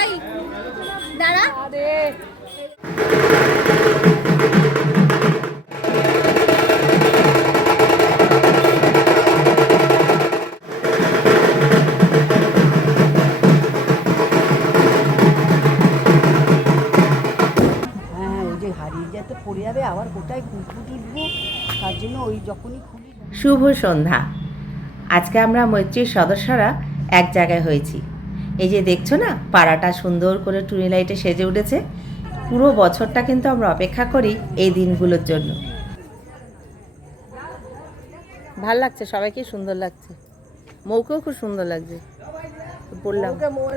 I দাঁড়া। হ্যাঁ পড়ে যাবে আবার কোথায় তার জন্য ওই যখনই খুলি। শুভ সন্ধ্যা। আজকে আমরা মৈত্রীর সদস্যরা এক জায়গায় হয়েছি। এই যে দেখছ না পাড়াটা সুন্দর করে টুনি লাইটে সেজে উঠেছে। পুরো বছরটা কিন্তু আমরা অপেক্ষা করি এই দিনগুলোর জন্য। ভালো লাগছে সবাইকে সুন্দর লাগছে। মৌকেও খুব সুন্দর লাগছে। বললাম।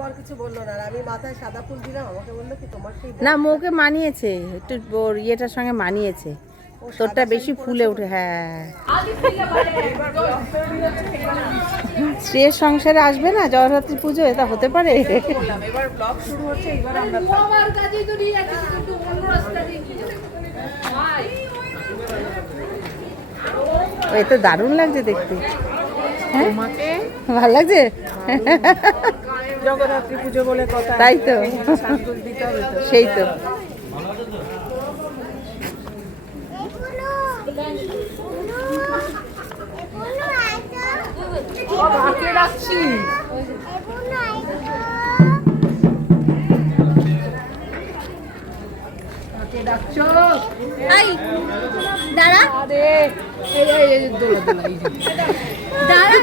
বর কিছু বলল না আর আমি মাথায় সাদা ফুল দিলাম আমাকে বলল কি তোমার না মৌকে মানিয়েছে একটু ওর ইয়েটার সঙ্গে মানিয়েছে। তোরটা বেশি ফুলে উঠে হ্যাঁ। স্ত্রীর সংসারে আসবে না? জগদ্ধাত্রী পুজো এটা হতে পারে? এ তো দারুণ লাগছে দেখতে। হ্যাঁ? ভালো লাগছে? জগদ্ধাত্রী পুজো বলে কথা। তাই তো। সেই তো। দাঁড়া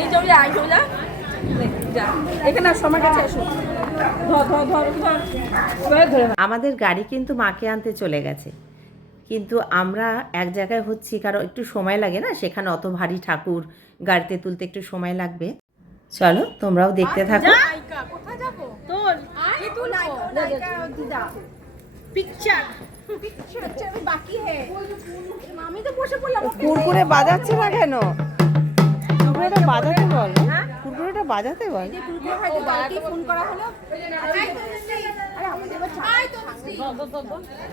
এই জমি আই সোজা এখানে সময় কাছে এসো ধর ধর ধর ধর ধরে ধরে আমাদের গাড়ি কিন্তু মাকে আনতে চলে গেছে। কিন্তু আমরা এক জায়গায় হচ্ছি কারণ একটু সময় লাগে না সেখানে অত ভারী ঠাকুর গাড়িতে তুলতে একটু সময় লাগবে। চলো তোমরাও দেখতে থাকো। তোর কি তুলবো? পিকচার বাকি হে আমি তো বসে পড়লাম কুরকুরে বাজাচ্ছে না কেন? কুরকুরেটা বাজাতে বল। কুরকুরেটা বাজাতে বল।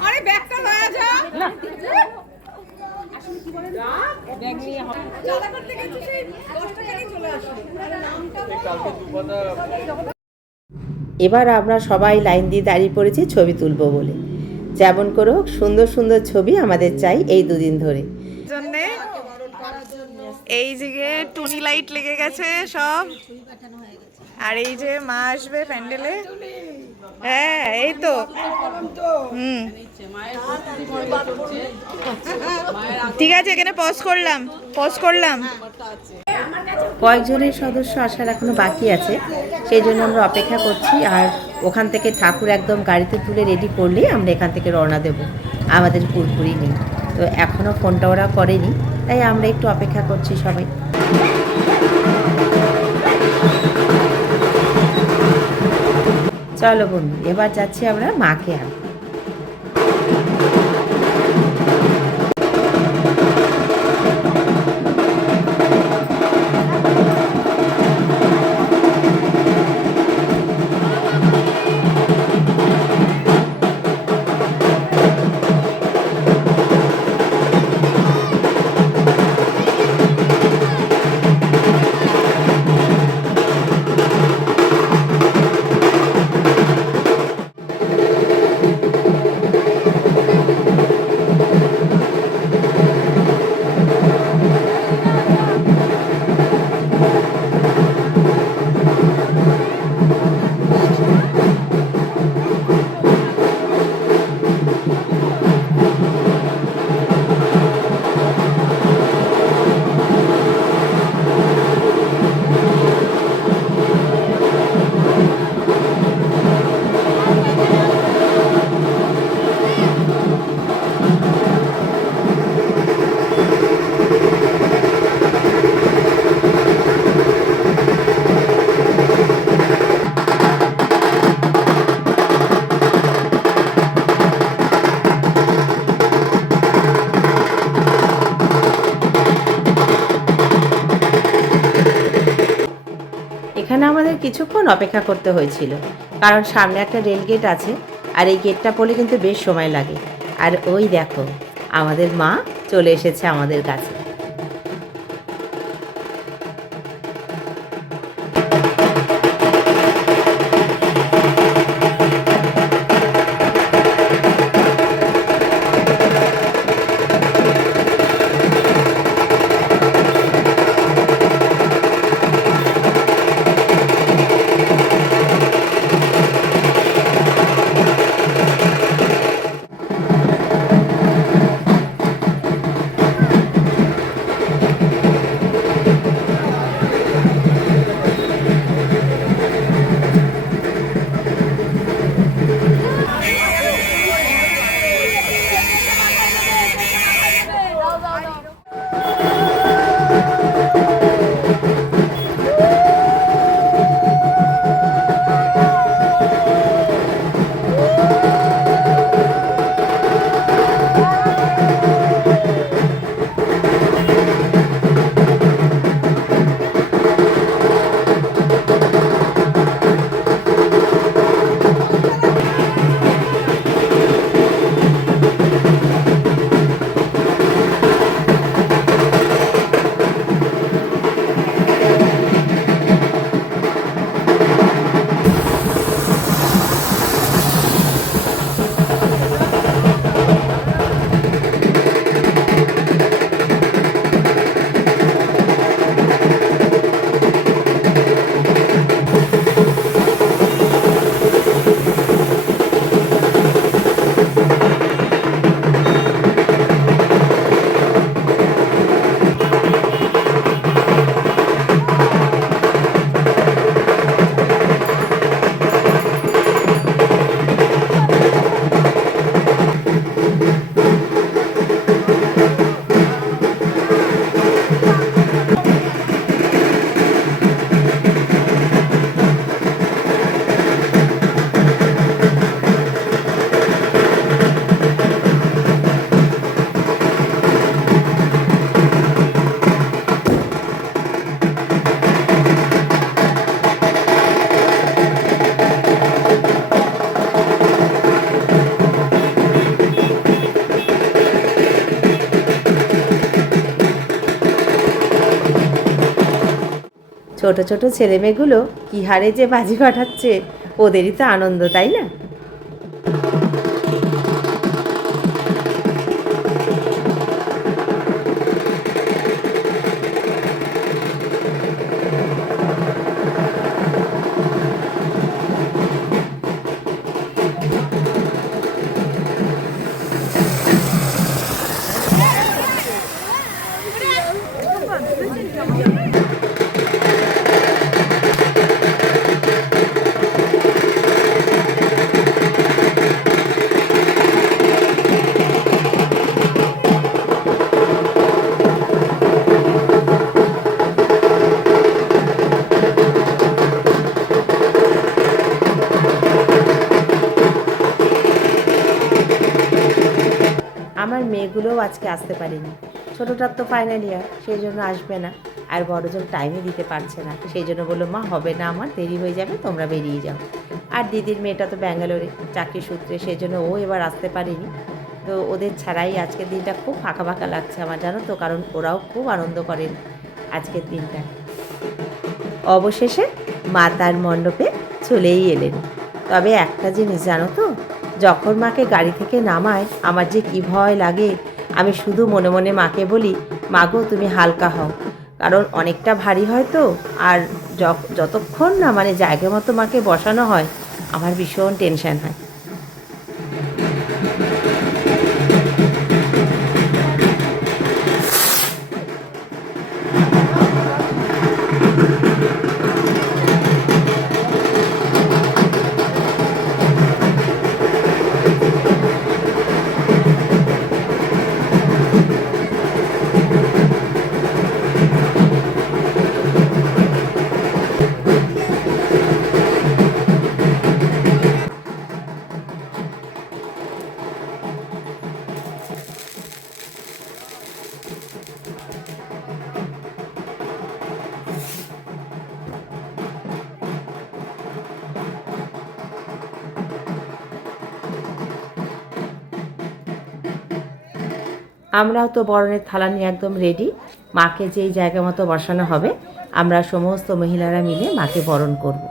আরে ব্যাগটা লয়ে যা। নামটা এবার আমরা সবাই লাইন দিয়ে দাঁড়িয়ে পড়েছি ছবি তুলবো বলে। যেমন করে হোক সুন্দর সুন্দর ছবি আমাদের চাই এই দুদিন ধরে। এই যে টুনি লাইট লেগে গেছে সব। আর এই যে মা আসবে প্যান্ডেলে। হ্যাঁ এই তো। হুম। ঠিক আছে, এখানে পজ করলাম পজ করলাম। কয়েকজনের সদস্য আসার এখনও বাকি আছে। সেই জন্য আমরা অপেক্ষা করছি আর ওখান থেকে ঠাকুর একদম গাড়িতে তুলে রেডি করলেই আমরা এখান থেকে রওনা দেব। আমাদের পুরপুরি নেই। তো এখনও ফোনটা ওরা করেনি, তাই আমরা একটু অপেক্ষা করছি সবাই। চলো বন্ধু, এবার যাচ্ছি আমরা মাকে আনতে। কিছুক্ষণ অপেক্ষা করতে হয়েছিল। কারণ সামনে একটা রেল গেট আছে, আর এই গেটটা পড়লে কিন্তু বেশ সময় লাগে। আর ওই দেখো, আমাদের মা চলে এসেছে আমাদের কাছে। ছোট ছোট ছেলেমেয়েগুলো কী হারে যে বাজি ফাটাচ্ছে ওদেরই তো আনন্দ তাই না? আমার আজকে আসতে পারেনি। ছোটোটার তো ফাইনাল ইয়ার সেই জন্য আসবে না। আর বড়জন টাইমে দিতে পারছে না। সেই জন্য বলল, মা, হবে না আমার, দেরি হয়ে যাবে, তোমরা বেরিয়ে যাও। আর দিদির মেয়েটা তো ব্যাঙ্গালোরে, চাকরি সূত্রে, সেই জন্য ও এবার আসতে পারেনি। তো ওদের ছাড়াই আজকের দিনটা খুব ফাঁকা ফাঁকা লাগছে আমার, জানো তো, কারণ ওরাও খুব আনন্দ করেন আজকের দিনটা। অবশেষে মা তার মণ্ডপে চলেই এলেন। তবে একটা জিনিস জানো তো যখন মাকে গাড়ি থেকে নামায়, আমার যে কী ভয় লাগে, আমি শুধু মনে মনে মাকে বলি, মাগো, তুমি হালকা হও। কারণ অনেকটা ভারী হয় তো, আর যতক্ষণ না মানে জায়গা মতো মাকে বসানো হয়, আমার ভীষণ টেনশন হয়। আমরাও তো বরণের থালা নিয়ে একদম রেডি মাকে যেই জায়গা মতো বসানো হবে, আমরা সমস্ত মহিলারা মিলে মাকে বরণ করব।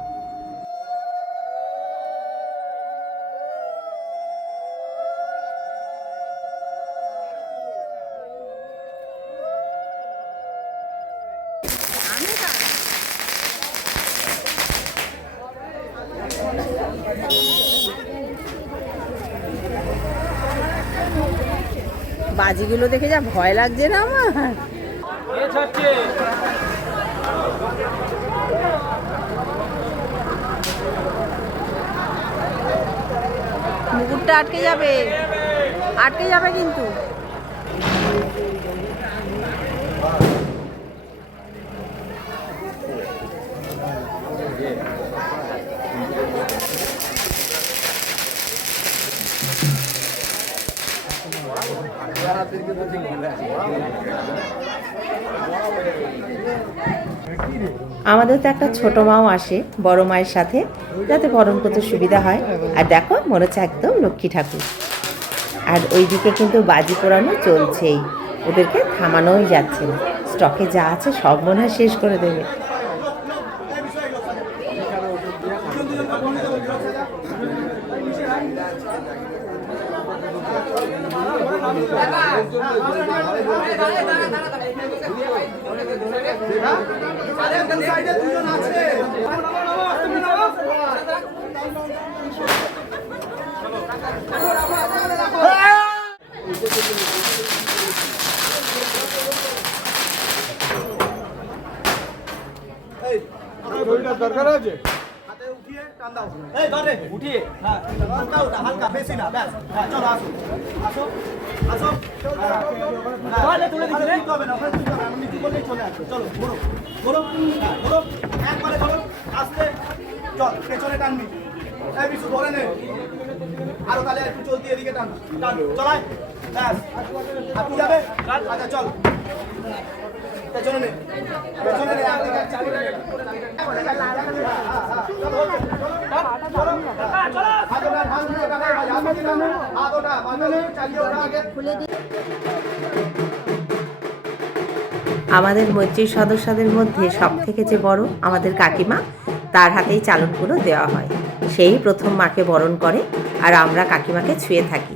বাজিগুলো দেখে যা ভয় লাগছে না আমার। মুকুরটা আটকে যাবে। আটকে যাবে কিন্তু। আমাদের তো একটা ছোট মাও আসে, বড় মায়ের সাথে, যাতে বরণ করতে সুবিধা হয়। আর দেখো, মনে হচ্ছে একদম লক্ষ্মী ঠাকুর। আর ওইদিকে কিন্তু বাজি পোড়ানো চলছেই। ওদেরকে থামানোই যাচ্ছে না। স্টকে যা আছে সব মনে হয় শেষ করে দেবে। দরকার আছে? এই ধরে উঠিয়ে। হ্যাঁ হালকা ওটা হালকা বেশি না ব্যাস। হ্যাঁ চলো আসো। আসো আসো। তাহলে তুলে দিচ্ছি রে। হবে না ওখানে তুলতে হবে আমি নিচু করলেই চলে আসবে। চলো ঘোরো ঘোরো হ্যাঁ ঘোরো। একবারে ঘোরো আস্তে। চল পেছনে টানবি এই বিশু ধরে নে। আরও তাহলে একটু চলতি এদিকে টান। টান চলাই ব্যাস। আর তুই যাবে? আচ্ছা চল। আমাদের মৈত্রীর সদস্যদের মধ্যে সব থেকে যে বড় আমাদের কাকিমা, তার হাতেই চালনগুলো দেওয়া হয়। সেই প্রথম মাকে বরণ করে আর আমরা কাকিমাকে ছুঁয়ে থাকি।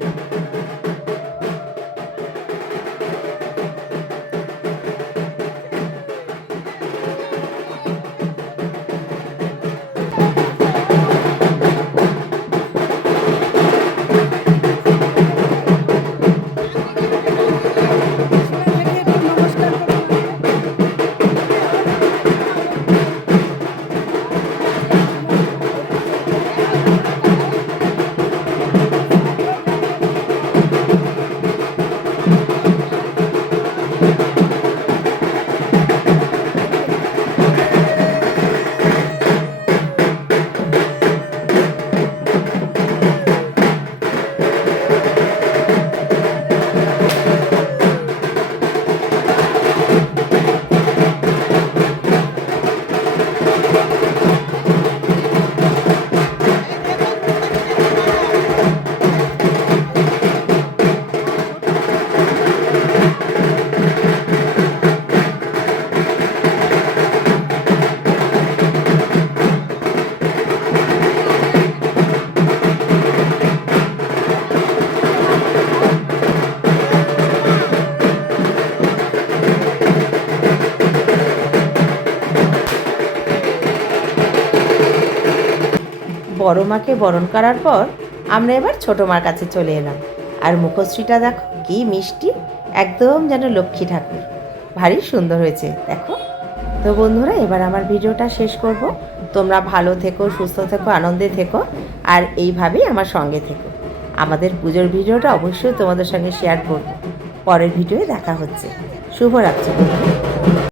বড় মাকে বরণ করার পর আমরা এবার ছোট মার কাছে চলে এলাম। আর মুখশ্রীটা দেখো কি মিষ্টি, একদম যেন লক্ষ্মী ঠাকুর। ভারী সুন্দর হয়েছে, দেখো। তো বন্ধুরা, এবার আমার ভিডিওটা শেষ করব। তোমরা ভালো থেকো, সুস্থ থেকো, আনন্দে থেকো, আর এইভাবেই আমার সঙ্গে থেকো। আমাদের পুজোর ভিডিওটা অবশ্যই তোমাদের সঙ্গে শেয়ার করব। পরের ভিডিওয়ে দেখা হচ্ছে। শুভরাত্রি বন্ধু